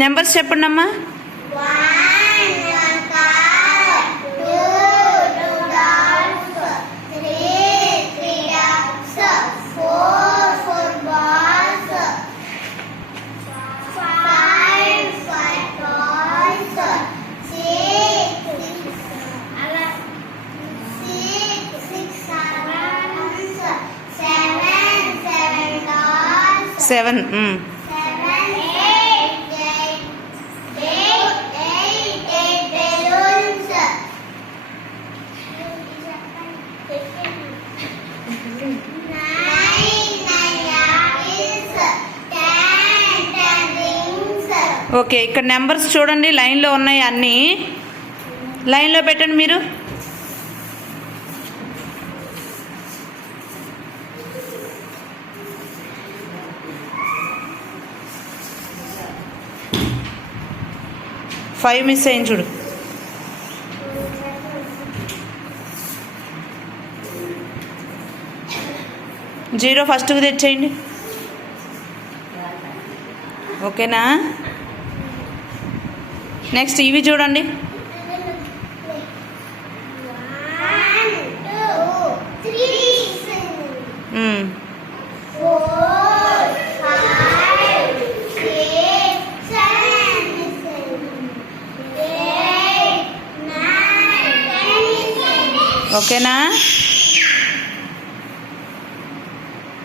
నెంబర్స్ చెప్పండి అమ్మా. 7. ఓకే, ఇక్కడ నెంబర్స్ చూడండి, లైన్లో ఉన్నాయి, అన్నీ లైన్లో పెట్టండి మీరు. ఫైవ్ మిస్ అయింది చూడు. జీరో ఫస్ట్కి తెచ్చేయండి. ఓకేనా? నెక్స్ట్ ఇవి చూడండి. ఓకేనా?